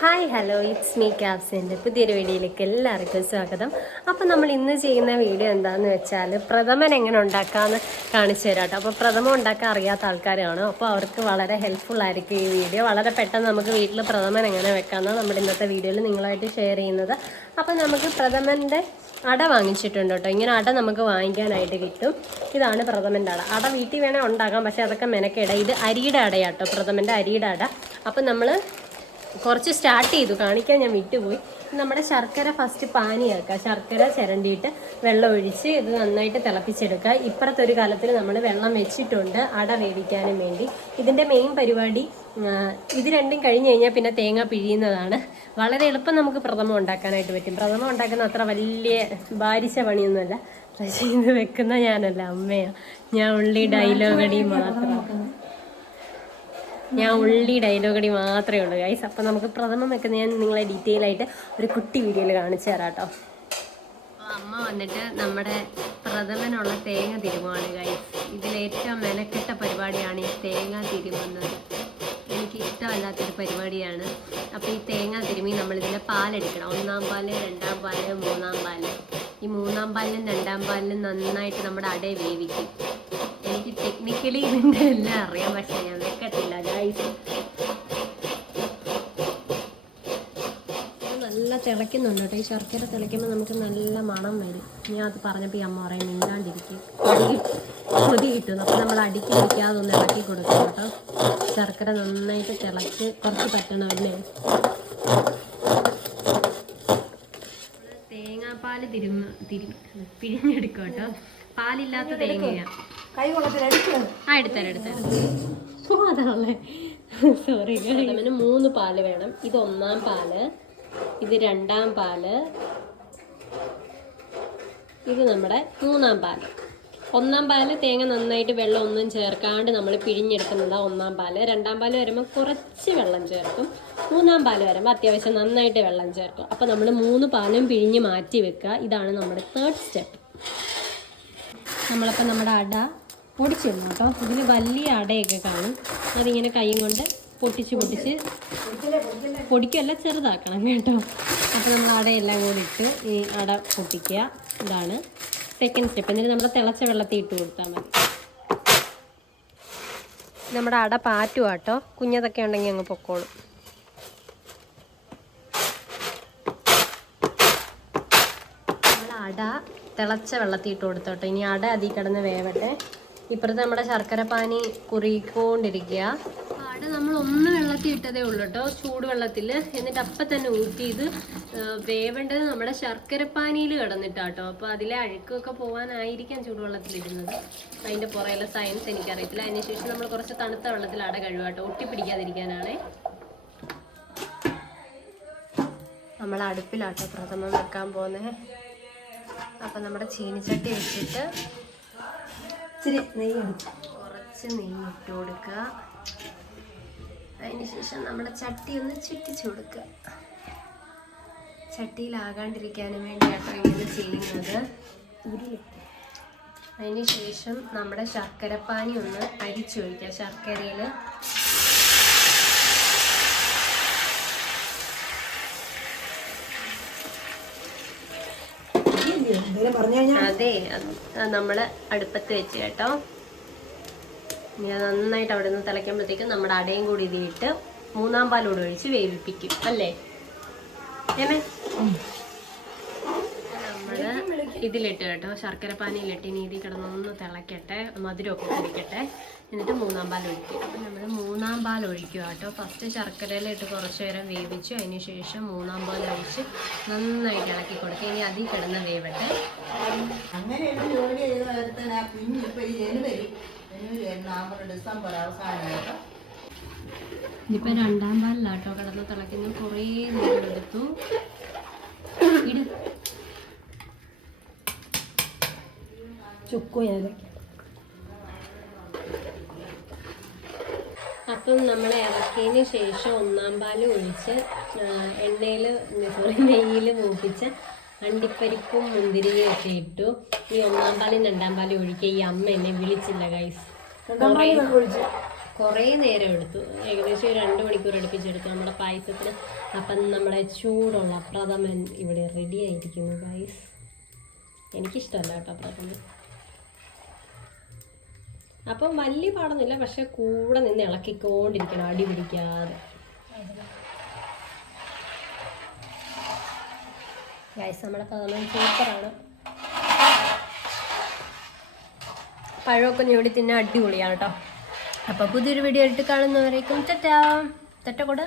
Hi hello it's me ക്യാപ്സിന്റെ പുതിയൊരു വീഡിയോയിലേക്ക് എല്ലാവർക്കും സ്വാഗതം. അപ്പോൾ നമ്മൾ ഇന്ന് ചെയ്യുന്ന വീഡിയോ എന്താണെന്ന് വെച്ചാൽ പ്രഥമൻ എങ്ങനെ ഉണ്ടാക്കാമെന്ന് കാണിച്ചു തരാം കേട്ടോ. അപ്പോൾ പ്രഥമം ഉണ്ടാക്കാൻ അറിയാത്ത ആൾക്കാരാണ്. അപ്പോൾ അവർക്ക് വളരെ ഹെൽപ്ഫുൾ ആയിരിക്കും ഈ വീഡിയോ. വളരെ പെട്ടെന്ന് നമുക്ക് വീട്ടിൽ പ്രഥമൻ എങ്ങനെ വെക്കാമെന്നാണ് നമ്മുടെ ഇന്നത്തെ വീഡിയോയിൽ നിങ്ങളായിട്ട് ഷെയർ ചെയ്യുന്നത്. അപ്പോൾ നമുക്ക് പ്രഥമന്റെ അട വാങ്ങിച്ചിട്ടുണ്ട് കേട്ടോ. ഇങ്ങനെ അട നമുക്ക് വാങ്ങിക്കാനായിട്ട് കിട്ടും. ഇതാണ് പ്രഥമന്റെ അട. അട വീട്ടിൽ വേണേൽ ഉണ്ടാക്കാം. പക്ഷേ അതൊക്കെ മെനക്കേട. ഇത് അരിയുടെ അടയാട്ടോ പ്രഥമന്റെ അരിയുടെ അട. അപ്പം നമ്മൾ കുറച്ച് സ്റ്റാർട്ട് ചെയ്തു. കാണിക്കാൻ ഞാൻ വിട്ടുപോയി. നമ്മുടെ ശർക്കര ഫസ്റ്റ് പാനിയാക്കുക ശർക്കര ചിരണ്ടിയിട്ട് വെള്ളം ഒഴിച്ച് ഇത് നന്നായിട്ട് തിളപ്പിച്ചെടുക്കുക. ഇപ്പുറത്തൊരു കാലത്തിൽ നമ്മൾ വെള്ളം വെച്ചിട്ടുണ്ട്. അട വേവിക്കാനും വേണ്ടി. ഇതിന്റെ മെയിൻ പരിപാടി ഇത് രണ്ടും കഴിഞ്ഞ് കഴിഞ്ഞാൽ പിന്നെ തേങ്ങ പിഴിയുന്നതാണ്. വളരെ എളുപ്പം നമുക്ക് പ്രഥമം ഉണ്ടാക്കാനായിട്ട് പറ്റും. പ്രഥമം ഉണ്ടാക്കുന്ന അത്ര വലിയ ഭാരിച്ച പണിയൊന്നുമല്ല. പക്ഷേ ഇത് വെക്കുന്ന ഞാനല്ല അമ്മയാണ് ഞാൻ ഉള്ളി ഡയലോഗടി മാത്രം. ഞാൻ ഉള്ളി ഡയലോഗടി മാത്രമേ ഉള്ളൂ ഗൈസ് അപ്പം നമുക്ക് പ്രഥമം വെക്കുന്ന ഞാൻ നിങ്ങളെ ഡീറ്റെയിൽ ആയിട്ട് ഒരു കുട്ടി വീഡിയോയിൽ കാണിച്ചു തരാം കേട്ടോ അമ്മ വന്നിട്ട് നമ്മുടെ പ്രഥമനുള്ള തേങ്ങ തിരുമാണ് ഗൈസ് ഇതിലേറ്റവും മെനക്കെട്ട പരിപാടിയാണ് ഈ തേങ്ങ തിരുമുന്നത്. എനിക്ക് ഇഷ്ടമല്ലാത്തൊരു പരിപാടിയാണ്. അപ്പോൾ ഈ തേങ്ങ തിരുമി നമ്മളിതിന്റെ പാലെടുക്കണം. ഒന്നാം പാൽ രണ്ടാം പാൽ മൂന്നാം പാൽ. ഈ മൂന്നാം പാലിലും രണ്ടാം പാലിലും നന്നായിട്ട് നമ്മുടെ അടയെ വേവിക്കും. ടെക്നിക്കലി ഇതിന്റെ എല്ലാം അറിയാം പക്ഷെ ഞാൻ വെക്കത്തില്ല ഗൈസ് നല്ല തിളയ്ക്കുന്നുണ്ട് കേട്ടോ. ഈ ശർക്കര തിളയ്ക്കുമ്പോൾ നമുക്ക് നല്ല മണം വരും. ഞാൻ അത് പറഞ്ഞപ്പോൾ ഈ അമ്മ പറയും മിണ്ടാണ്ടിരിക്കും. കൊതി കിട്ടുന്നു അപ്പോൾ നമ്മൾ അടിക്കി പിടിക്കാതെ ഒന്ന് ഇളക്കി കൊടുക്കും കേട്ടോ. ശർക്കര നന്നായിട്ട് തിളച്ച് കുറച്ച് പറ്റണം അല്ലേ? തേങ്ങാപ്പാൽ തിരുമ്മ തിരി പിഴിഞ്ഞെടുക്കും കേട്ടോ. പാലില്ലാത്ത തേങ്ങയാണ് കൈ ആ എടുത്തരാം എടുത്തരാം. അതാണല്ലേ. സോറി മൂന്ന് പാൽ വേണം. ഇത് ഒന്നാം പാൽ ഇത് രണ്ടാം പാൽ ഇത് നമ്മുടെ മൂന്നാം പാൽ. ഒന്നാം പാൽ തേങ്ങ നന്നായിട്ട് വെള്ളം ഒന്നും ചേർക്കാണ്ട് നമ്മൾ പിഴിഞ്ഞെടുക്കുന്നതാണ് ഒന്നാം പാൽ. രണ്ടാം പാൽ വരുമ്പോൾ കുറച്ച് വെള്ളം ചേർക്കും. മൂന്നാം പാൽ വരുമ്പോൾ അത്യാവശ്യം നന്നായിട്ട് വെള്ളം ചേർക്കും. അപ്പോൾ നമ്മൾ മൂന്ന് പാലും പിഴിഞ്ഞ് മാറ്റി വെക്കുക. ഇതാണ് നമ്മുടെ തേർഡ് സ്റ്റെപ്പ് നമ്മളപ്പോൾ നമ്മുടെ അട പൊടിച്ചിടണം കേട്ടോ. ഇതിൽ വലിയ അടയൊക്കെ കാണും. അതിങ്ങനെ കൈയും കൊണ്ട് പൊട്ടിച്ച് പൊട്ടിച്ച് പൊടിക്കല്ല ചെറുതാക്കണം കേട്ടോ. അപ്പോൾ നമ്മൾ അടയെല്ലാം കൂടി ഇട്ട് ഈ അട പൊട്ടിക്കുക. ഇതാണ് സെക്കൻഡ് സ്റ്റെപ്പ് എന്നിട്ട് നമ്മുടെ തിളച്ച വെള്ളത്തിൽ ഇട്ട് കൊടുത്താൽ മതി. നമ്മുടെ അട പാറ്റുക കേട്ടോ. കുഞ്ഞതൊക്കെ ഉണ്ടെങ്കിൽ അങ്ങ് പൊക്കോളും. നമ്മൾ അട തിളച്ച വെള്ളത്തിൽ ഇട്ട് കൊടുത്തോട്ടെ ഇനി അട അതിൽ കിടന്ന് വേവട്ടെ. ഇപ്പുറത്ത് നമ്മുടെ ശർക്കര പാനി കുറിക്കൊണ്ടിരിക്കുക അവിടെ നമ്മൾ ഒന്ന് വെള്ളത്തിൽ ഇട്ടതേ ഉള്ളൂ കേട്ടോ ചൂടുവെള്ളത്തിൽ. എന്നിട്ട് അപ്പം തന്നെ ഊറ്റി ഇത് വേവേണ്ടത് നമ്മുടെ ശർക്കര പാനിയിൽ കിടന്നിട്ടാട്ടോ അപ്പോൾ അതിലെ അഴുക്കൊക്കെ പോകാനായിരിക്കാം ചൂടുവെള്ളത്തിലിടുന്നത്. അതിന്റെ പുറയിലെ സയൻസ് എനിക്കറിയത്തില്ല. അതിനുശേഷം നമ്മൾ കുറച്ച് തണുത്ത വെള്ളത്തിൽ അട കഴുകാട്ടോ ഒട്ടിപ്പിടിക്കാതിരിക്കാനാണേ നമ്മൾ അടുപ്പിലാട്ടോ പ്രഥമം വെക്കാൻ പോകുന്നത്. അപ്പം നമ്മുടെ ചീനിച്ചട്ടി വെച്ചിട്ട് ഇച്ചിരി നെയ്യ് കുറച്ച് നെയ്യ് ഇട്ട് കൊടുക്കുക അതിന് ശേഷം നമ്മുടെ ചട്ടി ഒന്ന് ചുറ്റിച്ചു കൊടുക്കുക ചട്ടിയിലാകാണ്ടിരിക്കാനും വേണ്ടിയാട്ടോ ഇങ്ങനെ ചെയ്യുന്നത്. അതിന് ശേഷം നമ്മുടെ ശർക്കരപ്പാനി ഒന്ന് അരിച്ചു വയ്ക്കുക ശർക്കരയിൽ അതെ നമ്മൾ അടുപ്പത്ത് വെച്ച് കേട്ടോ. ഇനി അത് നന്നായിട്ട് അവിടെ നിന്ന് തിളയ്ക്കുമ്പോഴത്തേക്കും നമ്മുടെ അടയും കൂടി ഇതിലിട്ട് മൂന്നാം പാലോട് ഒഴിച്ച് വേവിപ്പിക്കും അല്ലേ? ഏമേ? നമ്മൾ ഇതിലിട്ട് കേട്ടോ. ശർക്കര പാനിയിലിട്ട് ഇനി ഇതിൽ കിടന്നൊന്ന് തിളക്കട്ടെ മധുരമൊക്കെ കുടിക്കട്ടെ. എന്നിട്ട് മൂന്നാം പാൽ ഒഴിക്കുക. അപ്പം നമ്മൾ മൂന്നാം പാൽ ഒഴിക്കുക കേട്ടോ. ഫസ്റ്റ് ശർക്കരയിലിട്ട് കുറച്ച് നേരം വേവിച്ചു. അതിന് ശേഷം മൂന്നാം പാൽ ഒഴിച്ച് നന്നായിട്ട് ഇളക്കി കൊടുക്കുക. ഇനി അതിൽ കിടന്ന് വേവട്ടെ. അങ്ങനെയുള്ള ജോലി ജനുവരി ഡിസംബർ അവസാനമായിട്ട് ഇതിപ്പോൾ രണ്ടാം പാലിലാട്ടോ കിടന്ന് തിളയ്ക്കുന്ന കുറേ നേരം എടുത്തു. ഇട്. ചുക്കും ഞാൻ അപ്പം നമ്മൾ ഇറക്കിയതിന് ശേഷം ഒന്നാം പാൽ ഒഴിച്ച് എണ്ണയിൽ സോറി നെയ്യിൽ മൂപ്പിച്ച അണ്ടിപ്പരിപ്പും മുന്തിരിയും ഒക്കെ ഇട്ടു. ഈ ഒന്നാം പാലും രണ്ടാം പാലും ഒഴിക്കുക. ഈ അമ്മ എന്നെ വിളിച്ചില്ല ഗൈസ് കുറേ നേരം എടുത്തു. ഏകദേശം ഒരു രണ്ട് മണിക്കൂർ അടുപ്പിച്ചെടുത്തു നമ്മുടെ പായസത്തിന്. അപ്പം നമ്മുടെ ചൂടുള്ള പ്രഥമൻ ഇവിടെ റെഡി ആയിരിക്കുന്നു ഗൈസ് എനിക്കിഷ്ടമല്ല കേട്ടോ പ്രഥമൻ. അപ്പം വലിയ പാടൊന്നുമില്ല പക്ഷെ കൂടെ നിന്ന് ഇളക്കിക്കൊണ്ടിരിക്കണം അടി പിടിക്കാതെ. ഗൈസ് നമ്മുടെ പതിനൊന്ന് സൂപ്പറാണ് പഴമൊക്കെ ഞൊടി തിന്നാൻ അടിപൊളിയാണ് കേട്ടോ. അപ്പോൾ പുതിയൊരു വീഡിയോ ഇട്ട് കാണുന്നവരേക്കും തെറ്റാ തെറ്റ കൂടെ.